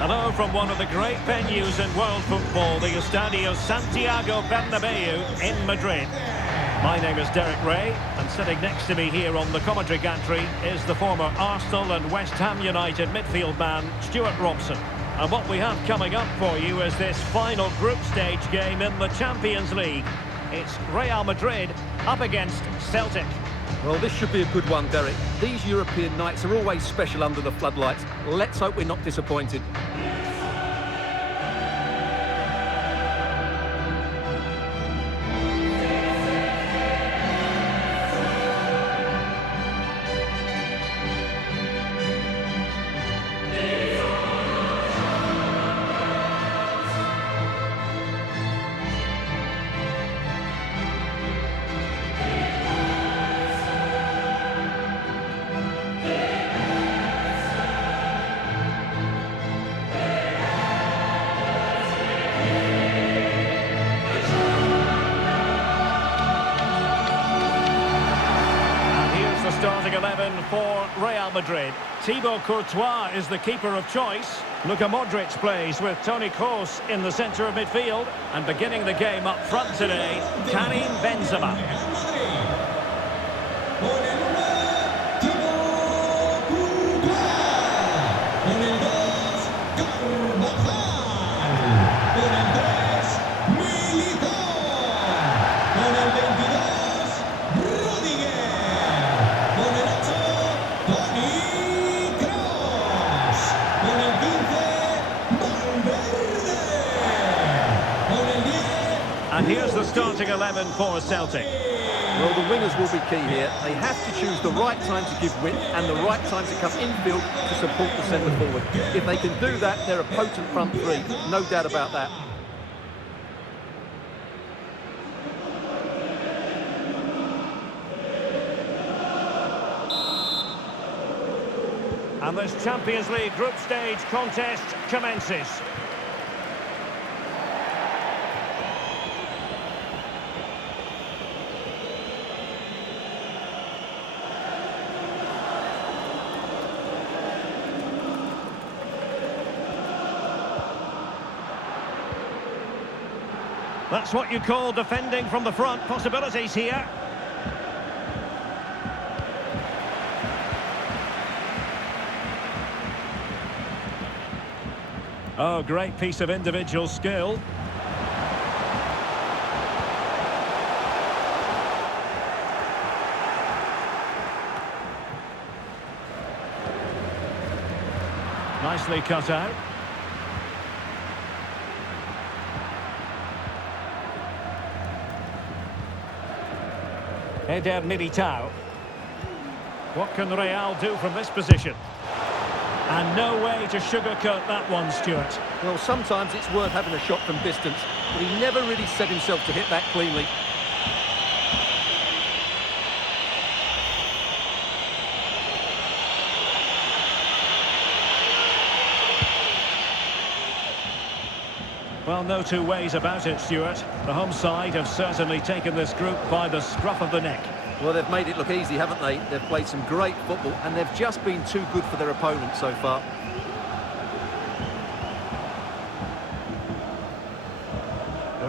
Hello from one of the great venues in world football, the Estadio Santiago Bernabeu in Madrid. My name is Derek Ray, and sitting next to me here on the commentary gantry is the former Arsenal and West Ham United midfield man, Stuart Robson. And what we have coming up for you is this final group stage game in the Champions League. It's Real Madrid up against Celtic. Well, this should be a good one, Derek. These European nights are always special under the floodlights. Let's hope we're not disappointed. Starting 11 for Real Madrid. Thibaut Courtois is the keeper of choice. Luka Modric plays with Toni Kroos in the centre of midfield. And beginning the game up front today, Karim Benzema. And here's the starting 11 for Celtic. Well, the wingers will be key here. They have to choose the right time to give width and the right time to come infield to support the centre forward. If they can do that, they're a potent front three. No doubt about that. And this Champions League group stage contest commences. That's what you call defending from the front. Possibilities here. Oh, great piece of individual skill. Nicely cut out. Eder Militao. What can Real do from this position? And no way to sugarcoat that one, Stuart. Well, sometimes it's worth having a shot from distance, but he never really set himself to hit that cleanly. Well, no two ways about it, Stuart. The home side have certainly taken this group by the scruff of the neck. Well, they've made it look easy, haven't they? They've played some great football, and they've just been too good for their opponent so far.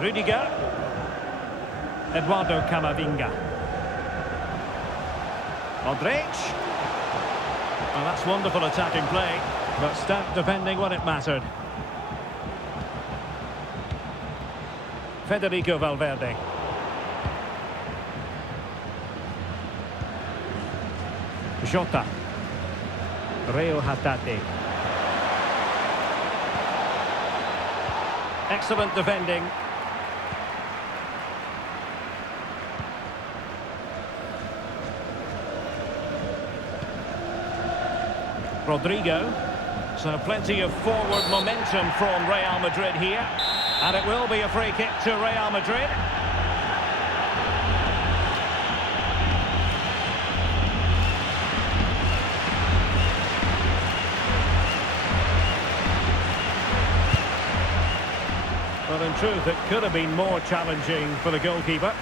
Rudiger. Eduardo Camavinga. Modric. Well, that's wonderful attacking play, but stout defending when it mattered. Federico Valverde. Jota. Reo Hatate. Excellent defending. Rodrigo. So plenty of forward momentum from Real Madrid here. And it will be a free kick to Real Madrid. Well, in truth, it could have been more challenging for the goalkeeper.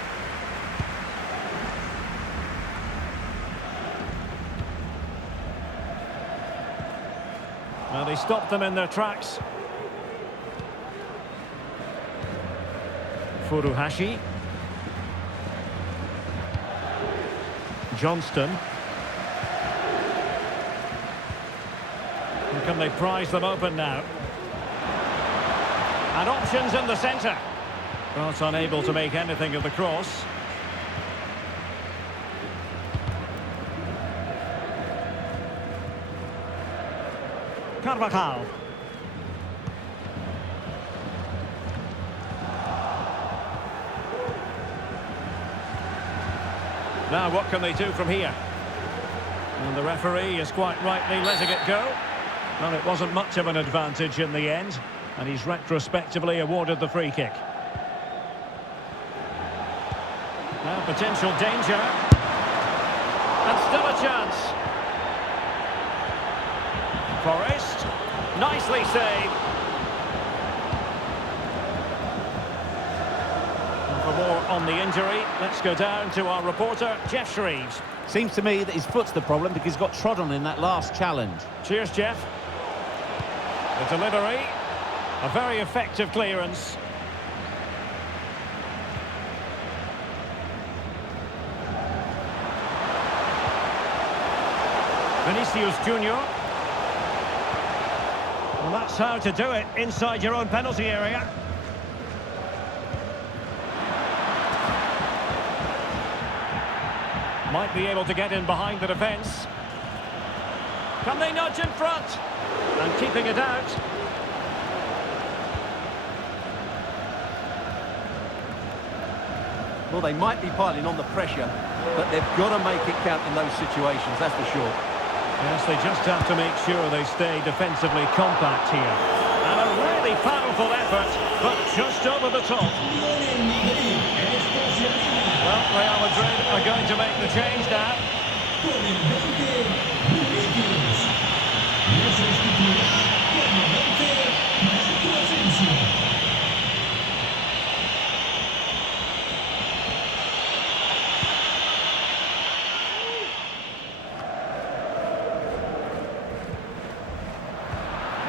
Well, they stopped them in their tracks. Furuhashi. Johnston. And can they prize them open now? And options in the centre. But unable to make anything of the cross. Carvajal. Now what can they do from here? And the referee is quite rightly letting it go. Well, it wasn't much of an advantage in the end, and he's retrospectively awarded the free kick. Now potential danger. And still a chance. Forrest, nicely saved. And for more on the injury, let's go down to our reporter, Jeff Shreves. Seems to me that his foot's the problem because he's got trod on in that last challenge. Cheers, Jeff. The delivery, a very effective clearance. Vinicius Junior. Well, that's how to do it inside your own penalty area. Might be able to get in behind the defence. Can they nudge in front? And keeping it out. Well, they might be piling on the pressure, but they've got to make it count in those situations, that's for sure. Yes, they just have to make sure they stay defensively compact here. And a really powerful effort, but just over the top. Well, Real Madrid are going to make the change now.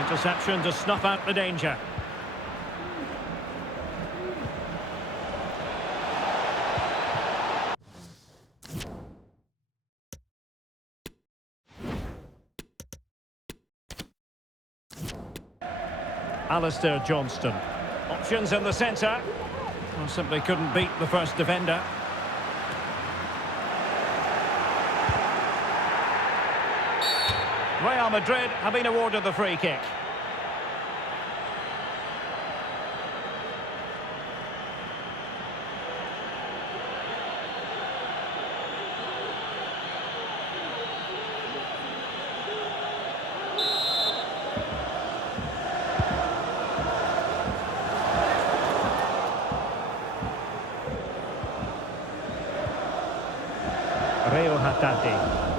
Interception to snuff out the danger. Alistair Johnston. Options in the centre. Well, simply couldn't beat the first defender. Real Madrid have been awarded the free kick. Reo Hatate.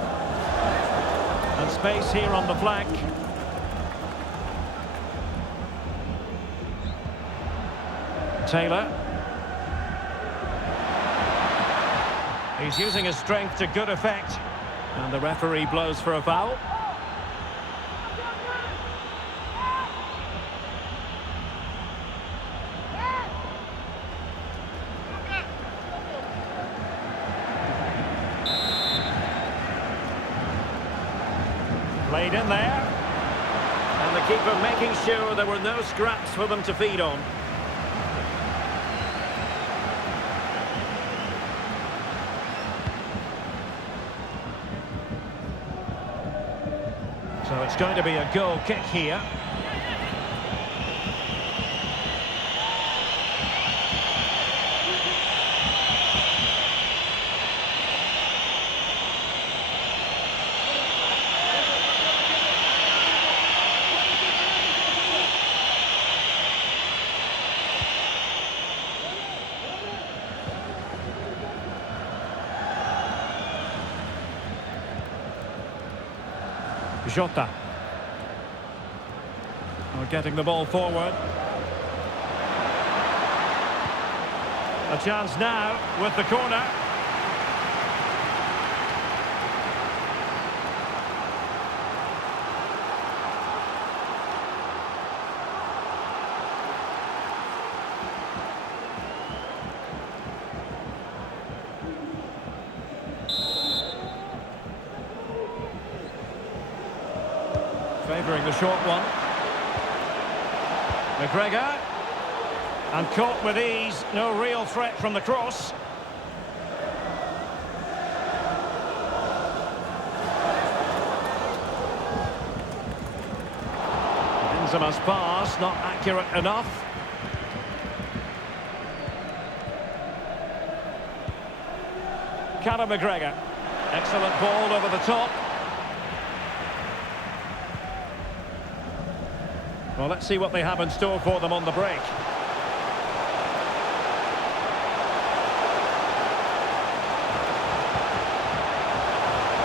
And space here on the flank. Taylor. He's using his strength to good effect. And the referee blows for a foul. Played in there. And the keeper making sure there were no scraps for them to feed on. So it's going to be a goal kick here. Jota. We're getting the ball forward. A chance now with the corner. Favouring the short one. McGregor. And caught with ease. No real threat from the cross. Benzema's pass, not accurate enough. Conor McGregor. Excellent ball over the top. Well, let's see what they have in store for them on the break.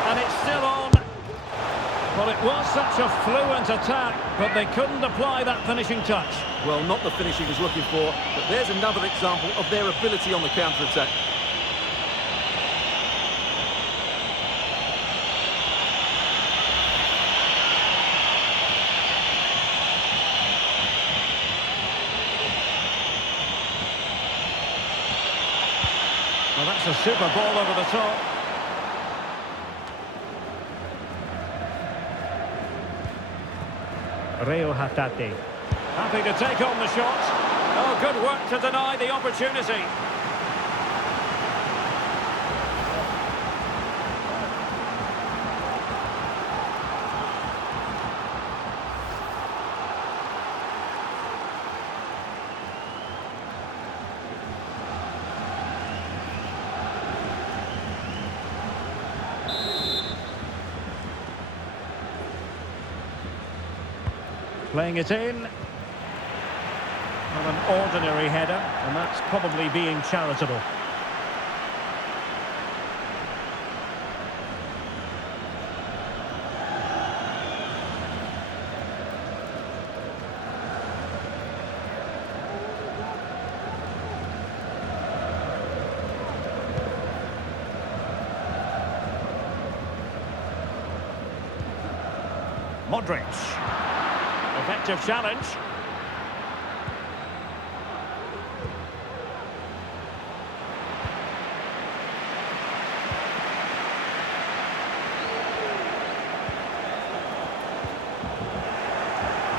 And it's still on. Well, it was such a fluent attack, but they couldn't apply that finishing touch. Well, not the finish he was looking for, but there's another example of their ability on the counter-attack. Well, that's a super ball over the top. Reo Hatate. Happy to take on the shot. Oh, good work to deny the opportunity. Playing it in. Not an ordinary header, and that's probably being charitable. Modric. Effective challenge.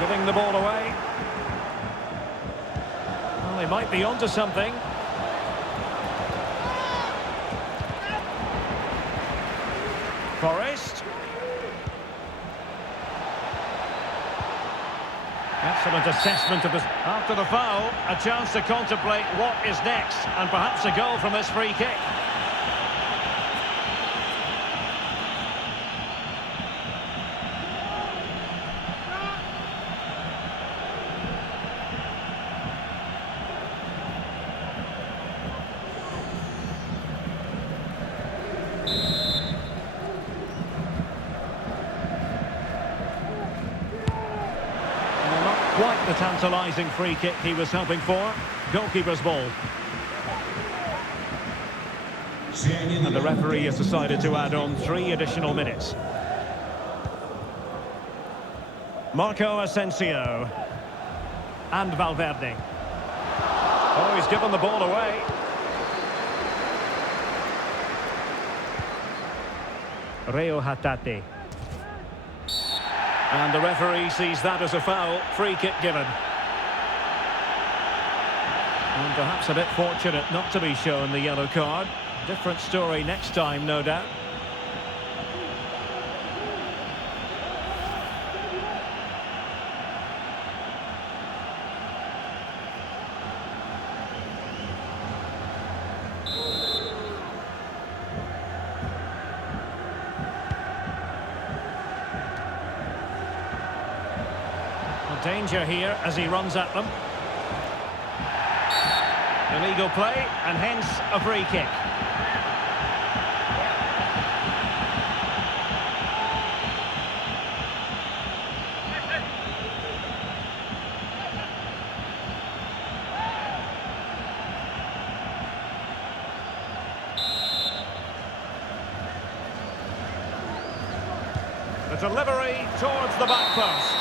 Giving the ball away. Well, they might be onto something. Forrest. Excellent assessment of this. After the foul, a chance to contemplate what is next, and perhaps a goal from this free kick. Quite the tantalising free kick he was hoping for. Goalkeeper's ball. And the referee has decided to add on 3 additional minutes. Marco Asensio. And Valverde. Oh, he's given the ball away. Reo Hatate. And the referee sees that as a foul. Free kick given. And perhaps a bit fortunate not to be shown the yellow card. Different story next time, no doubt. Danger here as he runs at them. Illegal play, and hence a free kick. The delivery towards the back post.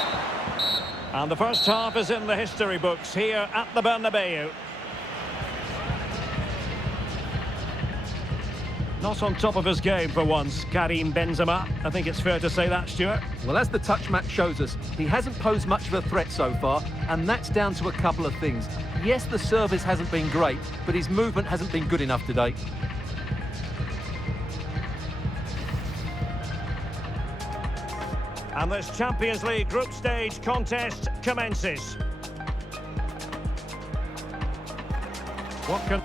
And the first half is in the history books here at the Bernabeu. Not on top of his game for once, Karim Benzema. I think it's fair to say that, Stuart. Well, as the touch map shows us, he hasn't posed much of a threat so far, and that's down to a couple of things. Yes, the service hasn't been great, but his movement hasn't been good enough today. And this Champions League group stage contest commences. What can...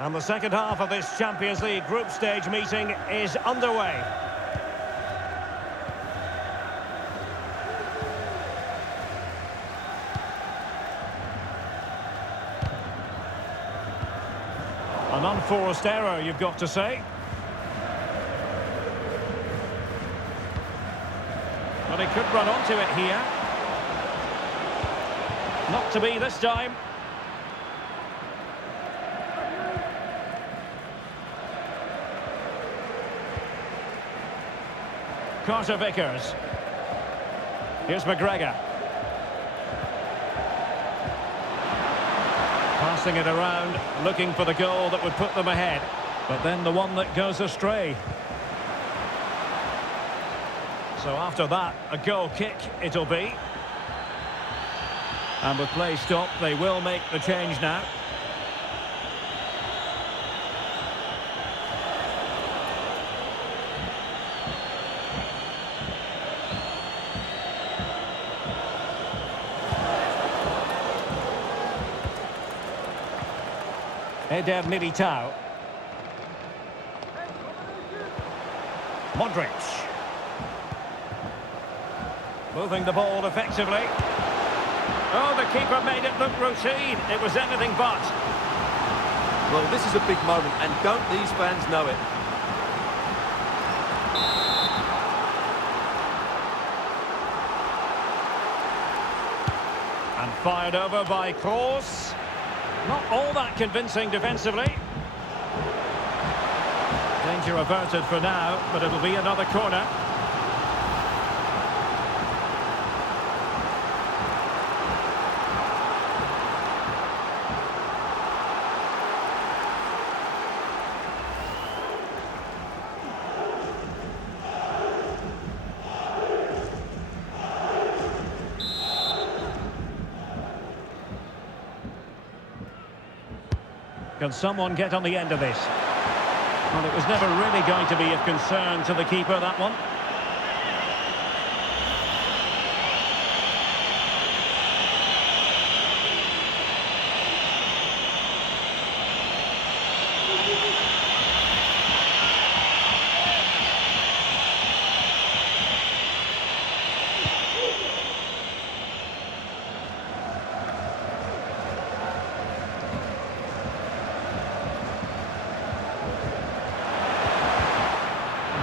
And the second half of this Champions League group stage meeting is underway. An unforced error, you've got to say. But he could run onto it here. Not to be this time. Carter Vickers. Here's McGregor. Passing it around, looking for the goal that would put them ahead. But then the one that goes astray. So after that, a goal kick it'll be. And with play stopped, they will make the change now. Eder Militao. Modric. Moving the ball effectively. Oh, the keeper made it look routine. It was anything but. Well, this is a big moment, and don't these fans know it? And fired over by Kroos. Not all that convincing defensively. Danger averted for now, but it'll be another corner. Can someone get on the end of this? Well, it was never really going to be of concern to the keeper, that one.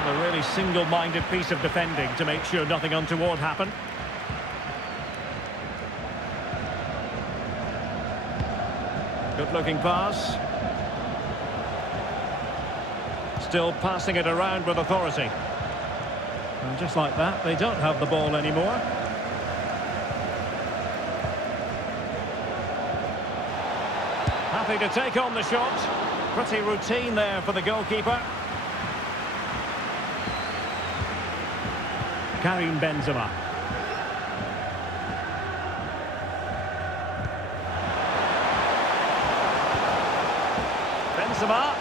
A really single-minded piece of defending to make sure nothing untoward happened. Good-looking pass. Still passing it around with authority. And just like that, they don't have the ball anymore. Happy to take on the shot. Pretty routine there for the goalkeeper. Karim Benzema. Benzema.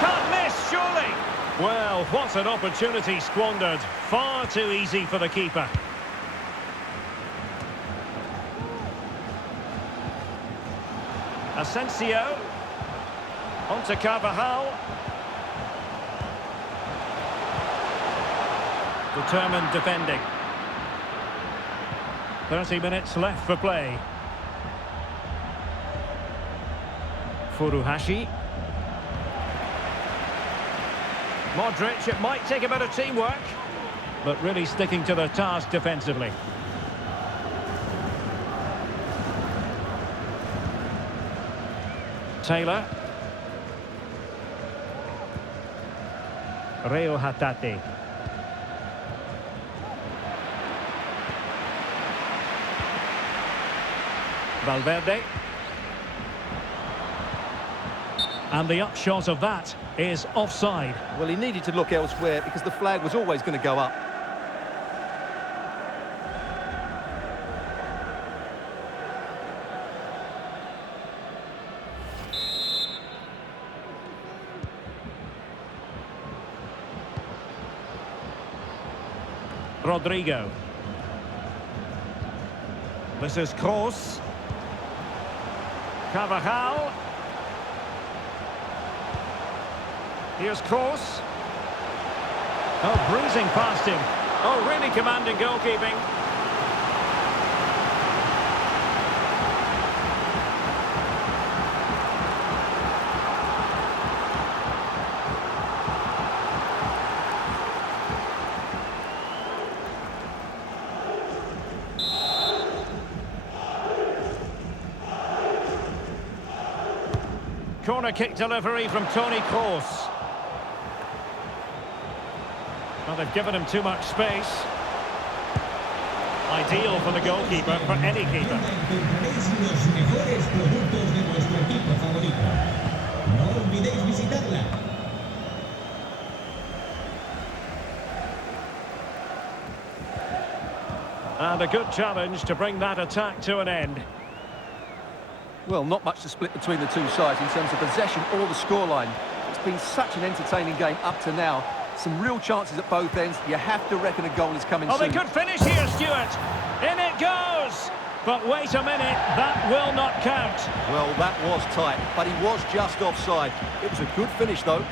Can't miss, surely. Well, what an opportunity squandered. Far too easy for the keeper. Asensio. Onto Carvajal. Determined defending. 30 minutes left for play. Furuhashi. Modric, it might take a bit of teamwork, but really sticking to their task defensively. Taylor. Reo Hatate. Valverde. And the upshot of that is offside. Well, he needed to look elsewhere because the flag was always going to go up. Rodrigo. This is Kroos. Carvajal. Here's Kroos. Oh, breezing past him. Oh, really commanding goalkeeping. Corner kick delivery from Toni Kroos. Well, they've given him too much space. Ideal for the goalkeeper, for any keeper. And a good challenge to bring that attack to an end. Well, not much to split between the two sides in terms of possession or the scoreline. It's been such an entertaining game up to now. Some real chances at both ends. You have to reckon a goal is coming soon. Oh, they could finish here, Stuart. In it goes. But wait a minute, that will not count. Well, that was tight, but he was just offside. It was a good finish, though.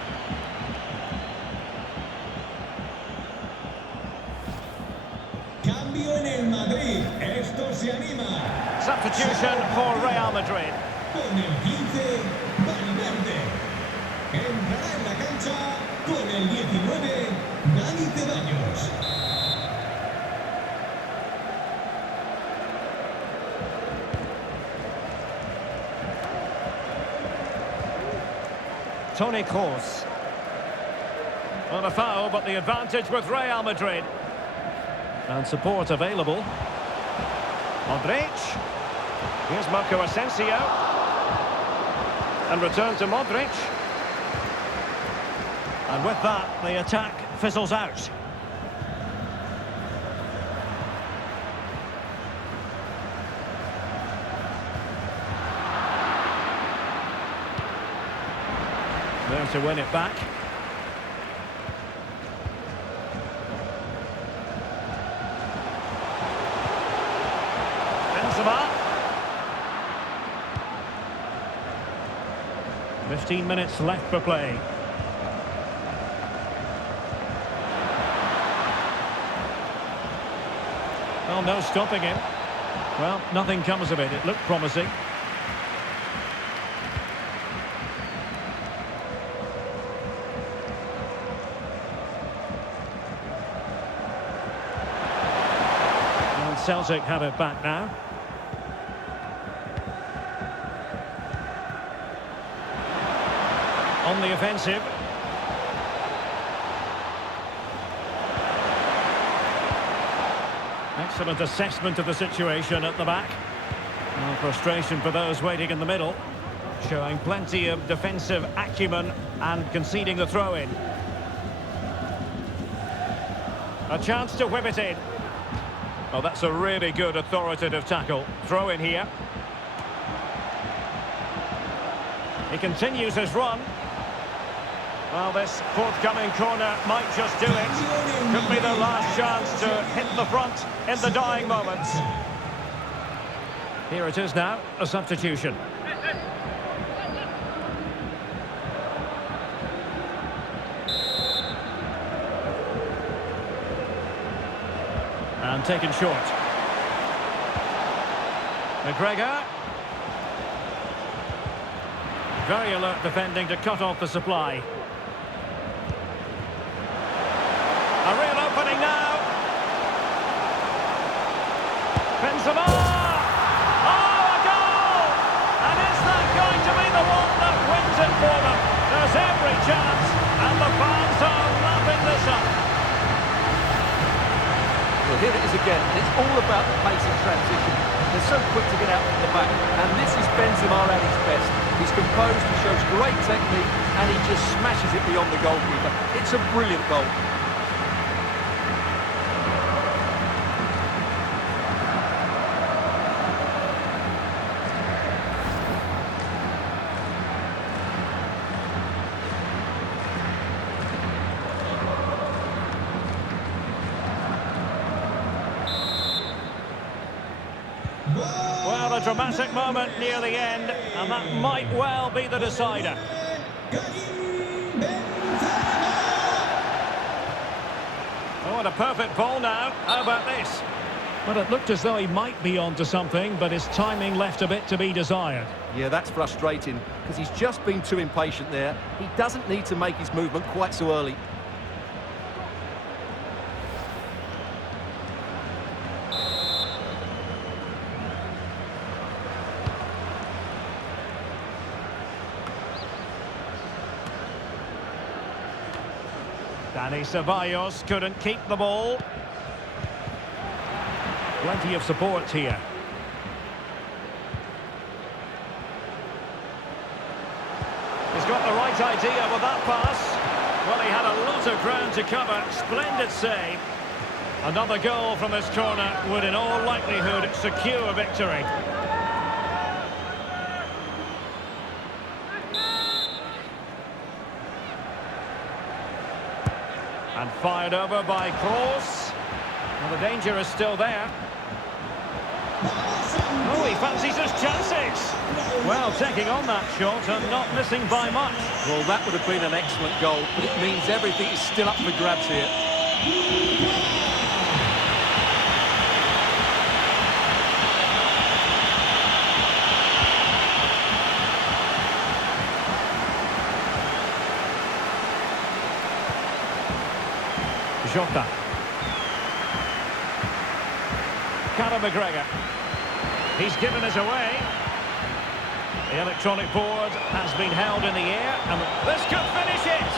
Cambio en el Madrid. Esto se anima. Substitution for Real Madrid. Con el 15, Valverde. Entrará en la cancha con el 19, Dani Ceballos. Toni Kroos. Well, a foul, but the advantage with Real Madrid. And support available. Modric. Here's Marco Asensio. And return to Modric. And with that, the attack fizzles out. There to win it back. Benzema. 15 minutes left for play. Well, no stopping him. Well, nothing comes of it. It looked promising. And Celtic have it back now. On the offensive. Excellent assessment of the situation at the back. Well, frustration for those waiting in the middle. Showing plenty of defensive acumen and conceding the throw-in. A chance to whip it in. Oh, that's a really good authoritative tackle. Throw in here. He continues his run. Well, this forthcoming corner might just do it. Could be the last chance to hit the front in the dying moments. Here it is now, a substitution. And taken short. McGregor. Very alert defending to cut off the supply. A real opening now. Benzema! Oh, a goal! And is that going to be the one that wins it for them? There's every chance, and the fans are lapping this up. Well, here it is again, and it's all about the pace and transition. They're so quick to get out from the back, and this is Benzema at his best. He's composed, he shows great technique, and he just smashes it beyond the goalkeeper. It's a brilliant goal. Well, a dramatic moment near the end, and that might well be the decider. Oh, and a perfect ball now. How about this? Well, it looked as though he might be onto something, but his timing left a bit to be desired. Yeah, that's frustrating, because he's just been too impatient there. He doesn't need to make his movement quite so early. Dani Ceballos couldn't keep the ball. Plenty of support here. He's got the right idea with that pass. Well, he had a lot of ground to cover. Splendid save. Another goal from this corner would in all likelihood secure victory. And fired over by Kroos. Well, the danger is still there. Oh, he fancies his chances. Well, taking on that shot and not missing by much. Well, that would have been an excellent goal, but it means everything is still up for grabs here. Jota. Callum McGregor. He's given it away. The electronic board has been held in the air, and this could finish it.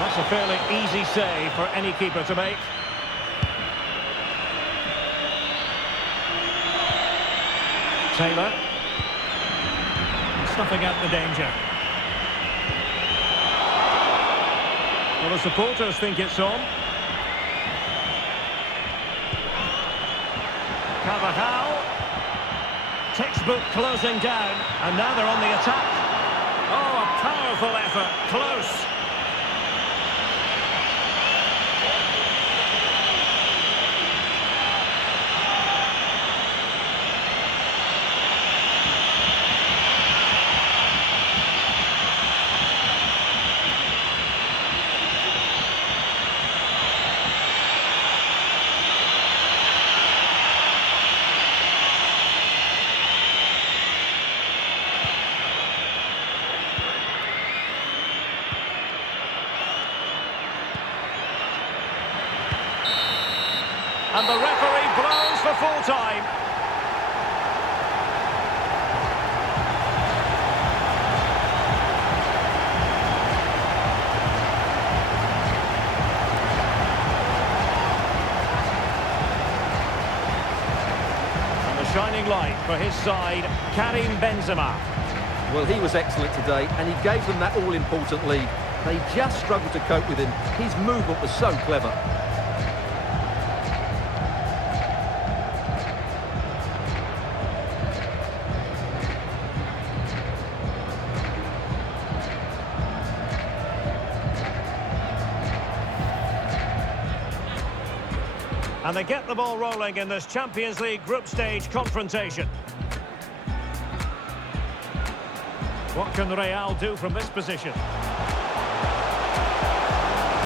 That's a fairly easy save for any keeper to make. Taylor. Snuffing out the danger. Well, the supporters think it's on. Carvajal. Textbook closing down, and now they're on the attack. Oh, a powerful effort, close. And the referee blows for full time. And the shining light for his side, Karim Benzema. Well, he was excellent today, and he gave them that all-important lead. They just struggled to cope with him. His movement was so clever. And they get the ball rolling in this Champions League group stage confrontation. What can Real do from this position?